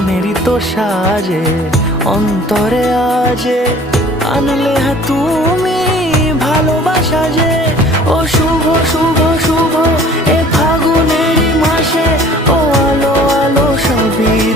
মনেরই তো সাজে অন্তরে আজে আনলে তুমি ভালোবাসা যে। ও শুভ শুভ শুভ এ ফাগুনেরই মাসে, ও আলো আলো সবই